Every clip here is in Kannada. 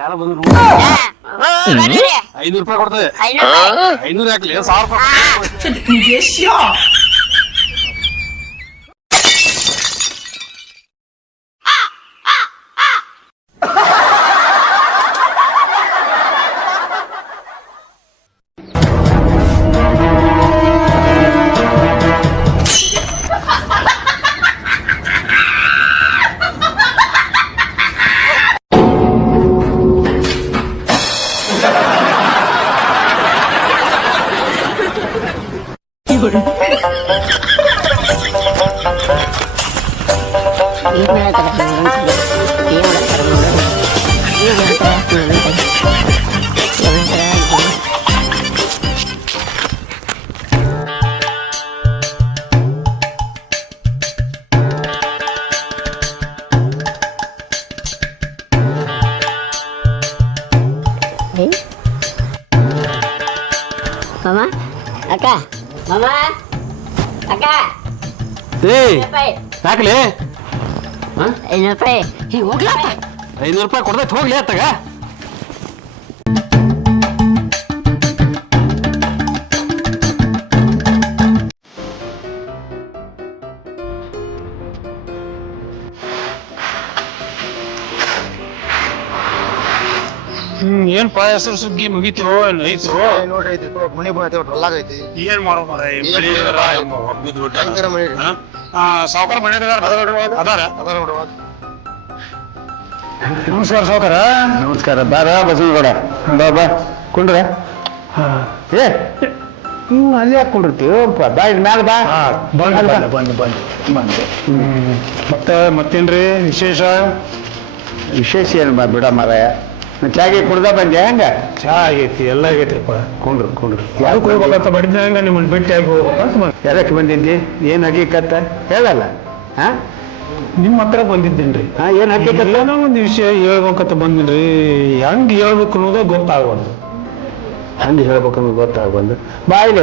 ಯಾರ ಬಂದ್ರು 500 ರೂಪಾಯಿ ಕೊಡ್ತದೆ 500 ಹಾಕ್ಲಿ 1000 ರೂಪಾಯಿ Mama, Aka, Mama, Aka. ಹಾಕ್ಲಿ 500 ರೂಪಾಯಿ ಹೋಗ್ಲ 500 ರೂಪಾಯಿ ಕೊಡ್ದೈತೆ ಹೋಗ್ಲಿ ಅತ್ತಾಗ ಏನ್ ಹೆಸರು ಸುಗ್ಗಿ ಮುಗಿತೀವೋ ಐತೋ ನೋಡ್ರಿ ಮನೆ ಬಂದೈತಿ ಏನ್ ಮಾಡೋ ಸಾವುಕಾರ ಮನೆ ಅದಾರ ನಮಸ್ಕಾರ ಸಾವುಕಾರ ನಮಸ್ಕಾರ ಬಾರ ಬಸವನಗೌಡ ಬಾ ಕುಂಡ್ರ ಏ ನೀವು ಅಲ್ಲಿ ಯಾಕೆ ಕುಂಡಿರ್ತೀವಿ ಬಾ ಮ್ಯಾಲ ಬಾ ಬಂದು ಮತ್ತೇನ್ರಿ ವಿಶೇಷ ವಿಶೇಷ ಏನು ಬಾ ಬಿಡ ಮಾರಾಯ ಚಾಗೆ ಕುಡ್ದ ಬಂದೆ ಹೆಂಗ ಚಾ ಆಗೈತಿ ಎಲ್ಲ ಆಗೈತ್ರಿಪ್ಪ ಕುಂಡ್ರು ಯಾಕೆ ಹೋಗ್ಬೇಕಂತ ಮಾಡಿದ್ದೆ ಹಂಗ ನಿಮ್ಮನ್ನ ಭೇಟಿಯಾಗಿ ಹೋಗ್ಬೇಕಂತ ಎದಕ್ಕೆ ಬಂದಿದ್ದಿ ಏನು ಹಕೀಕತ್ತ ಹೇಳಲ್ಲ ಹಾ ನಿಮ್ಮ ಹತ್ರ ಬಂದಿದ್ದೇನ್ರಿ ಏನು ಹಕೀಕತ್ತ ಏನೋ ಒಂದು ವಿಷಯ ಹೇಳ್ಬೇಕಂತ ಬಂದಿನ್ರಿ ಹೆಂಗ್ ಹೇಳ್ಬೇಕು ಅನ್ನೋದೇ ಗೊತ್ತಾಗಬಾರ್ದು ಹಂಗೆ ಹೇಳ್ಬೇಕಂದ್ರೆ ಗೊತ್ತಾಗ್ಬಂದು ಬಾಯಿಲ್ಲ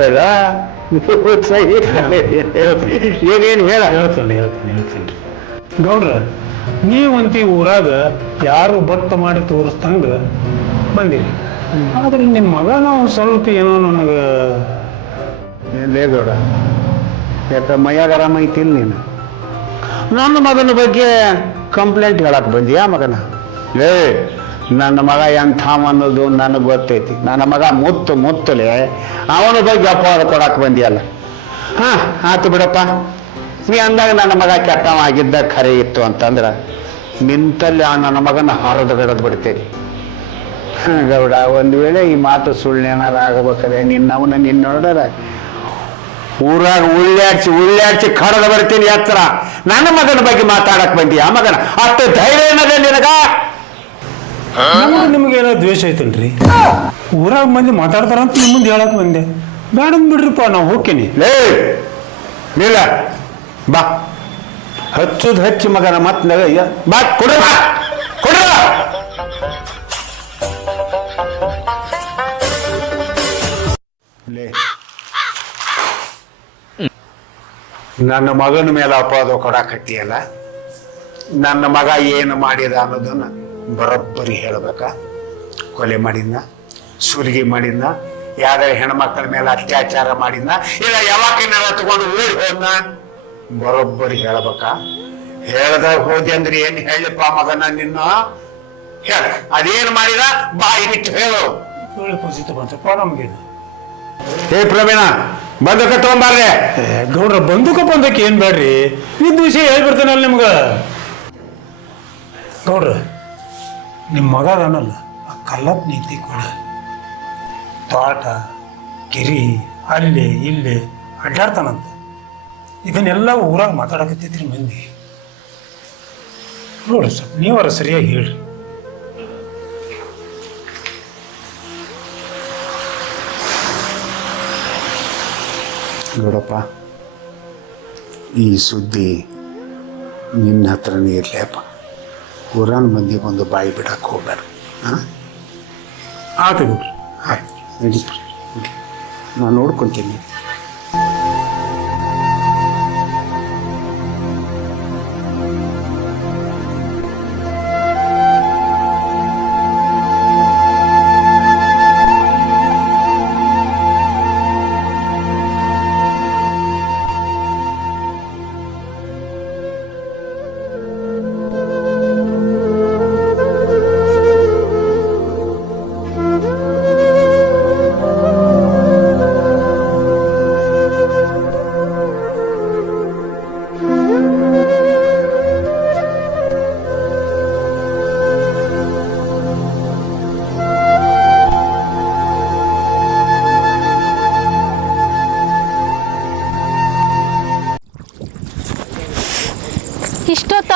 ಏನೇನು ಹೇಳ ಹೇಳ್ತೇನೆ ಗೌಡ್ರ ನೀವಂತಿ ಊರಾಗ ಯಾರು ಭತ್ತ ಮಾಡಿ ತೋರಿಸ್ತಂಗ ಬಂದಿರಿ ಆದ್ರೆ ನಿಮ್ಮ ಮಗನ ಸ್ವಲ್ಪ ಏನೋ ನನಗೆ ಲೇಗೌಡ ಯಾಕ ಮೈಯಾಗ ಆರಾಮ ಐತಿಲ್ಲ ನೀನು ನನ್ನ ಮಗನ ಬಗ್ಗೆ ಕಂಪ್ಲೇಂಟ್ ಹೇಳಕ್ ಬಂದಿಯಾ ಮಗನ ಲೇ ನನ್ನ ಮಗ ಎಂಥಾವ ಅನ್ನೋದು ನನಗೆ ಗೊತ್ತೈತಿ ನನ್ನ ಮಗ ಮುತ್ತಲೆ ಅವನ ಬಗ್ಗೆ ಅಪವಾದ ಕೊಡಕ್ಕೆ ಬಂದಿಯಲ್ಲ ಹಾ ಆತು ಬಿಡಪ್ಪ ನೀ ಅಂದಾಗ ನನ್ನ ಮಗ ಕೆಟ್ಟವಾಗಿದ್ದ ಖರೆ ಇತ್ತು ಅಂತಂದ್ರೆ ನಿಂತಲ್ಲಿ ಆ ನನ್ನ ಮಗನ ಹರಿದು ಬಿಡ್ತೇನೆ ಗೌಡ ಒಂದು ವೇಳೆ ಈ ಮಾತು ಸುಳ್ಳೇನಾರ ಆಗಬೇಕಾದ್ರೆ ನಿನ್ನವನ್ನ ನಿನ್ನ ನೋಡರ ಊರಾಗ ಉಳ್ಳಾಡ್ಸಿ ಕಡದ ಬರ್ತೀನಿ ಹತ್ರ ನನ್ನ ಮಗನ ಬಗ್ಗೆ ಮಾತಾಡಕ್ ಬಂದಿ ಆ ಮಗನ ಅಷ್ಟು ಧೈರ್ಯ ಏನದ ನಿನಗ ನಿಮ್ಗೇನೋ ದ್ವೇಷ ಐತನ್ರಿ ಊರಾಗ ಮಂದಿ ಮಾತಾಡ್ತಾರಂತ ನಿಮ್ಮ ಮುಂದೆ ಹೇಳಕ್ ಬಂದೆ ಬೇಡ ಬಿಡ್ರಿಪ್ಪ ನಾವು ಹೋಗ್ತೀನಿ ಲೇ ಇಲ್ಲ ಬಾ ಹಚ್ಚಿ ಮಗನ ಮತ್ ಬಾ ಕೊಡ ನನ್ನ ಮಗನ ಮೇಲೆ ಅಪವಾದ ಕೊಡಕತ್ತಿಯಲ್ಲ ನನ್ನ ಮಗ ಏನು ಮಾಡಿದ ಅನ್ನೋದನ್ನ ಬರೋಬ್ಬರಿ ಹೇಳ್ಬೇಕ ಕೊಲೆ ಮಾಡಿದ್ನ ಸುಲಿಗೆ ಮಾಡಿದ್ನ ಯಾವ್ದಾರ ಹೆಣ್ಮಕ್ಳ ಮೇಲೆ ಅತ್ಯಾಚಾರ ಮಾಡಿದ್ನ ಇಲ್ಲ ಯಾವಾಗ ತಗೊಂಡು ಊರಿಗೆ ಹೋದ್ನ ಬರೋಬ್ಬರಿ ಹೇಳ್ಬೇಕ ಹೇಳ್ದಾಗ ಹೋದೆ ಅಂದ್ರೆ ಏನ್ ಹೇಳಿಪ್ಪ ಮಗನ ನಿನ್ನ ಹೇಳ ಅದೇನ್ ಮಾಡಿದ ಬಾಯಿ ಬಿಟ್ಟು ಹೇಳು ಏ ಪ್ರವೀಣ ಬಂದೂಕ ತಗೊಂಬಾರ್ರೆ ಗೌಡ್ರ ಬಂದಕ್ಕೆ ಏನ್ ಬೇಡ್ರಿ ಇದ್ ವಿಷಯ ಹೇಳ್ಬಿಡ್ತೇನಲ್ಲ ನಿಮ್ಗ ಗೌಡ್ರ ನಿಮ್ಮ ಮಗ ಅದಾನಲ್ಲ ಆ ಕಲ್ಲಪ್ಪ ನೀತಿ ಕೂಡ ತೋಟ ಕೆರಿ ಅಲ್ಲಿ ಇಲ್ಲಿ ಅಡ್ಡಾಡ್ತಾನಂತ ಇದನ್ನೆಲ್ಲ ಊರಾಗ ಮಾತಾಡಕತ್ತೈತ್ರಿ ಮಂದಿ ನೋಡ್ರಿ ಸ್ವಲ್ಪ ನೀವರ ಸರಿಯಾಗಿ ಹೇಳ್ರಿ ನೋಡಪ್ಪ ಈ ಸುದ್ದಿ ನಿನ್ನ ಹತ್ರನೇ ಇರ್ಲಿಯಪ್ಪ ಊರಾನ ಮಂದಿ ಬಂದು ಬಾಯಿ ಬಿಡಕ್ಕೆ ಹೋಗ್ಬೇಡ ಹಾಂ ಆಯ್ತು ಗೌಡ್ರಿ ಆಯ್ತು ನಡಿ ನಾನು ನೋಡ್ಕೊತೀನಿ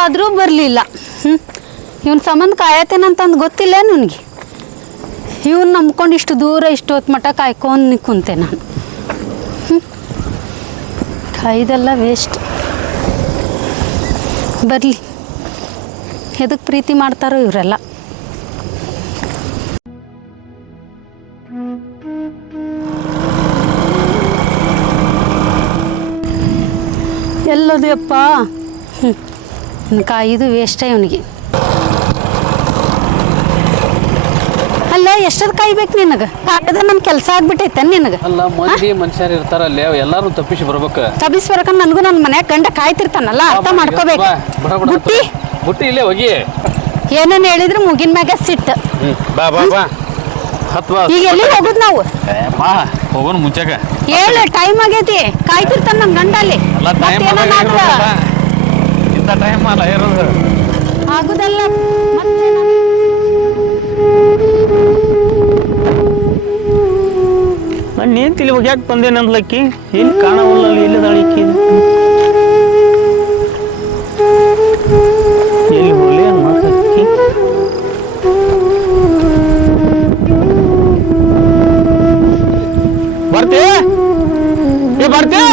ಆದರೂ ಬರಲಿಲ್ಲ. ಇವನ್ ಸಂಬಂಧ ಕಾಯತೇನಂತಂದು ಗೊತ್ತಿಲ್ಲ ನನಗೆ. ಇವನ್ ನಂಬ್ಕೊಂಡು ಇಷ್ಟು ದೂರ ಇಷ್ಟು ಹೊತ್ತು ಮಟ್ಟ ಕಾಯ್ಕೊಂಡು ಕುಂತೆ ನಾನು. ಕಾಯ್ದೆಲ್ಲ ವೇಸ್ಟ್. ಬರಲಿ, ಎದಕ್ಕೆ ಪ್ರೀತಿ ಮಾಡ್ತಾರೋ ಇವರೆಲ್ಲ. ಎಲ್ಲೋದಪ್ಪ? ಕಾಯ್ದು ವೇಸ್ಟೇ ಇವನಿಗೆ. ಅಲ್ಲ, ಎಷ್ಟೊತ್ತು ಕಾಯ್ಬೇಕು ನಿನಗೆ? ಕಾಯ್ದ ನಮ್ಮ ಕೆಲಸ ಆಗ್ಬಿಟ್ಟೈತೆ ನಿನಗೆ. ಅಲ್ಲ, ಮಂದಿ ಮನುಷ್ಯರು ಇರ್ತಾರಲ್ಲ, ಎಲ್ಲಾರು ತಪ್ಪಿಸಿ ಬರ್ಬೇಕು. ತಪ್ಪಿಸಿ ಬರ್ಕಂಡ್ ನನಗೂ ನನ್ನ ಮನ್ಯಾಗ ಗಂಡ ಕಾಯ್ತಿರ್ತಾನಲ್ಲ, ಅರ್ಥ ಮಾಡ್ಕೋಬೇಕು. ಬುಟ್ಟಿ ಬುಟ್ಟಿ ಇಲ್ಲೇ ಹೋಗಿ ಏನೇನು ಹೇಳಿದ್ರು ಮುಗಿನ ಮ್ಯಾಗ ಸಿಟ್ಟು. ಬಾ ಬಾ ಬಾ ಹತ್ವಾ. ಈಗ ಎಲ್ಲಿ ಹೋಗುದು ನಾವು? ಬಾ ಹೋಗೋಣ ಮುಂಚಾಗ. ಹೇಳು, ಟೈಮ್ ಆಗೈತಿ. ಕಾಯ್ತಿರ್ತಾನ ನನ್ನ ಗಂಡ ಅಲ್ಲಿ. ಇಂಥ ಟೈಮ್ ಅಲ್ಲ ಇರೋದು. ಆಗುದಲ್ಲ. ನಾನು ಏನು ತಿಳಿ ಹೋಗ್ಯಾಕೆ ಬಂದೆ ನಂದ್ಲಕ್ಕಿ? ಎಲ್ಲಿ ಕಾಣವಲ್ಲ, ಇಲ್ಲದಾಳಿಕ್ಕಿ ಎಲ್ಲಿ ಹೋಗ್ಲಿ ಅನ್ಲಕ್ಕಿ? ಬರ್ತೀಯ? ಬರ್ತೀಯ?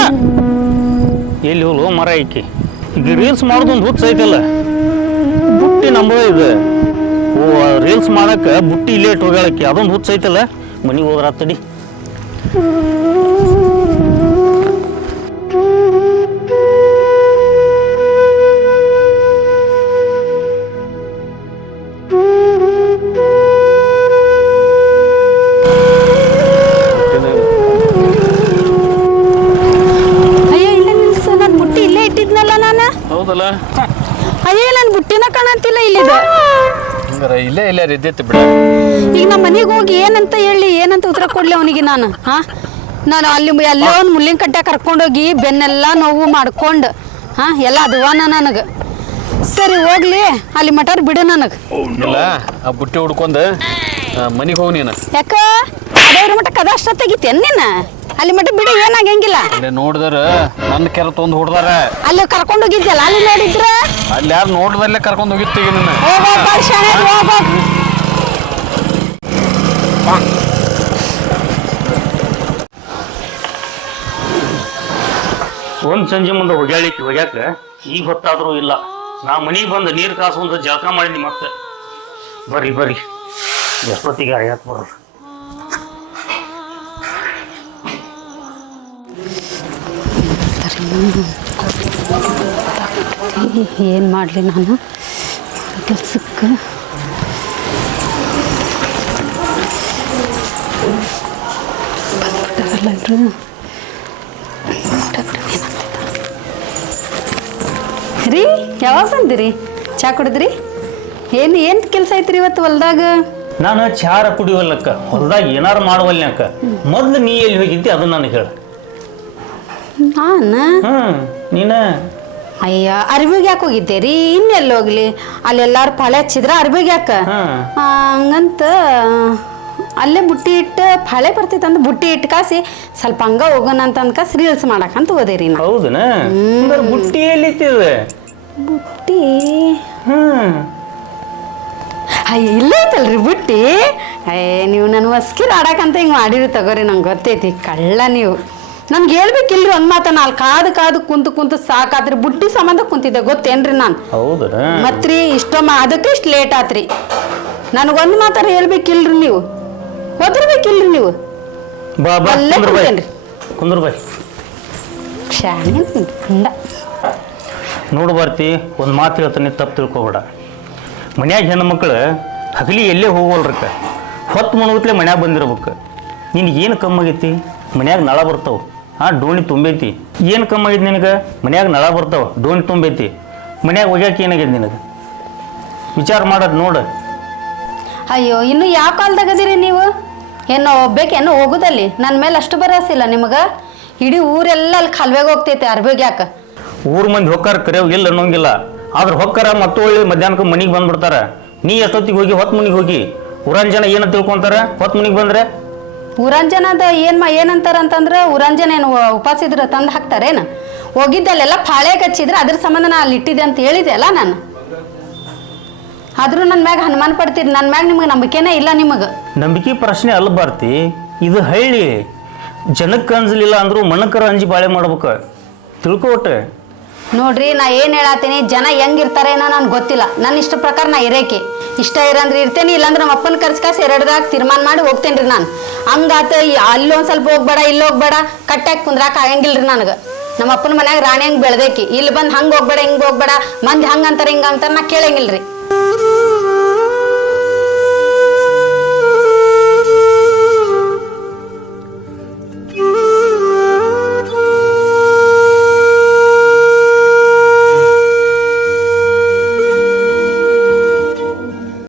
ಎಲ್ಲಿ ಹೋಗ್ಲು ಮರ ಐಕಿ? ಈಗ ರೀಲ್ಸ್ ಮಾಡೋದೊಂದು ಹುಚ್ಚ ಐತಲ್ಲ, ಬುಟ್ಟಿ ನಂಬೋದ ಇದೆ. ರೀಲ್ಸ್ ಮಾಡಕ್ಕೆ ಬುಟ್ಟಿ ಇಲ್ಲೇ ಇಟ್ಟು ಹೋಗ್ಯಾಳಕ್ಕಿ, ಅದೊಂದು ಹುಚ್ಚ ಐತಲ್ಲ. ಮನೆಗೆ ಹೋದ್ರ ತಡಿ. ಹೌದಲ್ಲ? ಅಯ್ಯೋ, ನನ್ನ ಬುಟ್ಟಿನ ಕಾಣಂತಿಲ್ಲ ಇಲ್ಲಿದೆ. ಇಲ್ಲೇ ಇಲ್ಲೇ ಇದ್ದೈತಿ ಬಿಡ. ಈಗ ನಮ್ಮ ಮನೆಗೆ ಹೋಗಿ ಏನಂತ ಹೇಳಿ, ಏನಂತ ಉತ್ತರ ಕೊಡ್ಲಿ ಅವನಿಗೆ ನಾನು? ನಾನು ಅಲ್ಲಿ ಎಲ್ಲೋ ಒಂದು ಮುಳ್ಳಿನ ಕಟ್ಟೆ ಕರ್ಕೊಂಡೋಗಿ ಬೆನ್ನೆಲ್ಲ ನೋವು ಮಾಡ್ಕೊಂಡು ಎಲ್ಲ ಅದುವಾನ ನನಗೆ. ಸರಿ ಹೋಗ್ಲಿ, ಅಲ್ಲಿ ಮಟಾರ್ ಬಿಡು ನನಗೆ. ಇಲ್ಲ, ಆ ಬುಟ್ಟಿ ಹುಡ್ಕೊಂಡು ಮನೆಗೆ ಹೋಗಿ ನೀನು. ಯಾಕ ಅದೇವ್ರ ಮಟ್ಟ ಕದ ಅಷ್ಟ ತೆಗಿತೇನ್ ನೀನು? ಅಲ್ಲಿ ಮಟ್ಟ ಬಿಡು, ಏನಾಗಂಗಿಲ್ಲ. ಅಲ್ಲಿ ನೋಡಿದ್ರ ನನ್ನ ಕೆರೆ ತೊಂದು ಹೊಡ್ದಾರ. ಅಲ್ಲಿ ಕರ್ಕೊಂಡು ಹೋಗಿದ್ದಲ್ಲ, ಅಲ್ಲಿ ನೋಡಿದ್ರ ಅಲ್ಲಿ ಯಾರು ನೋಡ್ದಲ್ಲೇ ಕರ್ಕೊಂಡು ಹೋಗಿತ್ತೀಗ ನಿನ್ನ. ಒಂದು ಸಂಜೆ ಮುಂದೆ ಹೋಗ್ಯಾಕ ಈಗ ಹೊತ್ತಾದ್ರೂ ಇಲ್ಲ. ನಾ ಮನೆಗೆ ಬಂದು ನೀರು ಕಾಸು ಜಳಕ ಮಾಡಿದ್ನಿ. ಮತ್ತೆ ಬರ್ರಿ ಬರ್ರಿ, ಎಷ್ಟೊತ್ತಿಗೆ ಆಯ್ತು ಬರ್ರಿ. ಏನು ಮಾಡಲಿ ನಾನು ಕೆಲ್ಸಕ್ಕೆ? ಬಂದ್ಬಿಟ್ಟಾರಲ್ಲರು. ರೀ, ಯಾವಾಗ ಬಂದಿರಿ? ಚಾ ಕುಡಿದ್ರಿ? ಏನು ಕೆಲಸ ಐತ್ರಿ ಇವತ್ತು ಹೊಲ್ದಾಗ? ನಾನು ಚಾರ ಕುಡಿವಲ್ಲಕ್ಕ, ಹೊಲ್ದಾಗ ಏನಾರು ಮಾಡುವಲ್ನಕ್ಕ. ಮೊದ್ಲು ನೀ ಎಲ್ಲಿ ಹೋಗಿದ್ದಿ ಅದನ್ನ ನನಗೆ ಹೇಳ. ನೀನ ಅಯ್ಯ, ಅರ್ಬಿಗೆ ಯಾಕೆ ಹೋಗಿದ್ದೆ ರೀ? ಇನ್ನೆಲ್ಲಿ ಹೋಗ್ಲಿ, ಅಲ್ಲೆಲ್ಲಾರು ಪಾಳೆ ಹಚ್ಚಿದ್ರ ಅರ್ಬಿಗೆ ಯಾಕೆ ಹಂಗಂತ ಅಲ್ಲೇ ಬುಟ್ಟಿ ಇಟ್ಟು ಪಾಳೆ ಬರ್ತಿತ್ತಂತ ಬುಟ್ಟಿ ಇಟ್ಟು ಕಾಸಿ ಸ್ವಲ್ಪ ಹಂಗ ಹೋಗೋಣ ಅಂತ ಅಂದ್ಕಾಸಿ ರೀಲ್ಸ್ ಮಾಡಕ್ಕಂತ ಹೋದೇರಿ. ಹೌದನ? ಬುಟ್ಟಿ ಎಲ್ಲಿತ್ತಿದೆ? ಬುಟ್ಟಿ ಅಯ್ಯ, ಇಲ್ಲ ಐತಲ್ರಿ ಬುಟ್ಟಿ. ನೀವು ನನ್ನ ಮಸ್ಕಿರ್ ಆಡಕ್ಕಂತ ಹಿಂಗೆ ಮಾಡಿರಿ ತಗೋರಿ, ನಂಗೆ ಗೊತ್ತೈತಿ. ಕಳ್ಳ ನೀವು. ನಮ್ಗೆ ಹೇಳ್ಬೇಕಿಲ್ರಿ ಒಂದು ಮಾತ. ನಾಲ್ ಕಾದು ಕಾದು ಕುಂತು ಸಾಕಾತ್ರಿ. ಬುಟ್ಟಿ ಸಂಬಂಧ ಕುಂತಿದ್ದೆ, ಗೊತ್ತೇನ್ರಿ ನಾನು? ಮತ್ರಿ ಅದಕ್ಕೆ ಇಷ್ಟು ಲೇಟ್ ಆತ್ರಿ. ನನಗೊಂದು ಮಾತಾರ ಹೇಳ್ಬೇಕಿಲ್ರಿ ನೀವು, ಒದರ್ಬೇಕಿಲ್ರಿ ನೀವು. ನೋಡು ಬರ್ತಿ, ಒಂದು ಮಾತು ಹೇಳ್ತಾನೆ, ತಪ್ಪು ತಿಳ್ಕೊಬೇಡ. ಮನ್ಯಾಗ ಹೆಣ್ಮಕ್ಳು ಹಗಲಿ ಎಲ್ಲೇ ಹೋಗೋಲ್ರಕ್ಕ, ಹೊತ್ತು ಮುಣಗತ್ಲೆ ಮನ್ಯಾಗ ಬಂದಿರ್ಬೇಕು. ನಿನಗೇನು ಕಮ್ಮಾಗೈತಿ? ಮನ್ಯಾಗ ನಳ ಬರ್ತಾವ, ಡೋಣಿ ತುಂಬೈತಿ. ಏನು ಕಮ್ಮಾಗೈತಿ ನಿನಗೆ? ಮನ್ಯಾಗ ನಳ ಬರ್ತಾವ, ಡೋಣಿ ತುಂಬೈತಿ. ಮನ್ಯಾಗ ಒಗ್ಯಾಕೆ ಏನಾಗೈತಿ ನಿನಗೆ? ವಿಚಾರ ಮಾಡೋದು ನೋಡು. ಅಯ್ಯೋ, ಇನ್ನು ಯಾವ ಕಾಲದಾಗದಿರಿ ನೀವು? ಏನೋ ಹೋಗ್ಬೇಕೇನೋ ಹೋಗುದಲ್ಲಿ? ನನ್ನ ಮೇಲೆ ಅಷ್ಟು ಭರವಸಿಲ್ಲ ನಿಮಗೆ? ಇಡೀ ಊರೆಲ್ಲ ಅಲ್ಲಿ ಕಾಲುವೆಗೆ ಹೋಗ್ತೈತೆ, ಅರ್ಬೇಗ ಯಾಕೆ? ಊರ್ ಮಂದಿ ಹೊಕ್ಕಾರ ಕರೆಯೋ ಇಲ್ಲ ಅನ್ನೋಂಗಿಲ್ಲ. ಆದ್ರೆ ಹೊಕ್ಕಾರ ಮತ್ತು ಒಳ್ಳೆ ಮಧ್ಯಾಹ್ನಕ್ಕೆ ಮನೆಗೆ ಬಂದ್ಬಿಡ್ತಾರ. ನೀ ಎಷ್ಟೊತ್ತಿಗೆ ಹೋಗಿ ಹೊತ್ತು ಮನೆಗೆ ಹೋಗಿ ಊರಾನ್ ಜನ ಏನು ತಿಳ್ಕೊಂತಾರ? ಹೊತ್ತು ಮನೆಗೆ ಬಂದ್ರೆ ಊರಾನ್ ಜನ ಅದ ಏನಂತಾರ ಅಂತಂದ್ರೆ, ಊರಾನ್ ಜನ ಏನು ಉಪವಾಸ ಇದ್ರೆ ತಂದು ಹಾಕ್ತಾರೇನು? ಹೋಗಿದ್ದಲ್ಲೆಲ್ಲ ಪಾಳೆ ಕಚ್ಚಿದ್ರೆ ಅದ್ರ ಸಂಬಂಧ ನಾ ಅಲ್ಲಿ ಇಟ್ಟಿದ್ದೆ ಅಂತ ಹೇಳಿದೆ ಅಲ್ಲ ನಾನು. ಆದ್ರೂ ನನ್ನ ಮ್ಯಾಗ ಹನುಮಾನ ಪಡ್ತೀರಿ, ನನ್ನ ಮ್ಯಾಗ ನಿಮಗೆ ನಂಬಿಕೆನೇ ಇಲ್ಲ. ನಿಮಗೆ ನಂಬಿಕೆ ಪ್ರಶ್ನೆ ಅಲ್ಲ ಬರ್ತಿ, ಇದು ಹಳ್ಳಿ. ಜನಕ್ಕೆ ಅಂಜಲಿಲ್ಲ ಅಂದ್ರೂ ಮಣ್ಣಕ್ಕರ ಅಂಜಿ ಬಾಳೆ ಮಾಡ್ಬೇಕು, ತಿಳ್ಕೊಟ್ಟೆ. ನೋಡ್ರಿ, ನಾ ಏನು ಹೇಳತ್ತೀನಿ, ಜನ ಹೆಂಗಿರ್ತಾರೆ ಏನೋ ನನಗೆ ಗೊತ್ತಿಲ್ಲ. ನನ್ನ ಇಷ್ಟ ಪ್ರಕಾರ ನಾ ಇರೇಕೆ ಇಷ್ಟ ಇರಂದ್ರೆ ಇರ್ತೇನೆ, ಇಲ್ಲಾಂದ್ರೆ ನಮ್ಮ ಅಪ್ಪನ ಕರ್ಸ್ಕಾಸಿ ಎರಡ್ದಾಗ ತೀರ್ಮಾನ ಮಾಡಿ ಹೋಗ್ತೇನೆ ರೀ ನಾನು. ಹಂಗಾತ ಅಲ್ಲೊಂದು ಸ್ವಲ್ಪ ಹೋಗ್ಬೇಡ ಇಲ್ಲಿ ಹೋಗ್ಬೇಡ ಕಟ್ಟಾಕಿ ಕುಂದ್ರಾಕ ಆಗಂಗಿಲ್ರಿ ನನಗೆ. ನಮ್ಮ ಅಪ್ಪನ ಮನ್ಯಾಗ ರಾಣಿ ಹಂಗೆ ಬೆಳ್ದೇಕಿ, ಇಲ್ಲಿ ಬಂದು ಹಂಗೆ ಹೋಗ್ಬೇಡ ಹಿಂಗೆ ಹೋಗ್ಬೇಡ ಮಂದಿ ಹಂಗೆ ಅಂತಾರೆ ಹಿಂಗೆ ಅಂತಾರೆ ನಾ ಕೇಳಂಗಿಲ್ರಿ.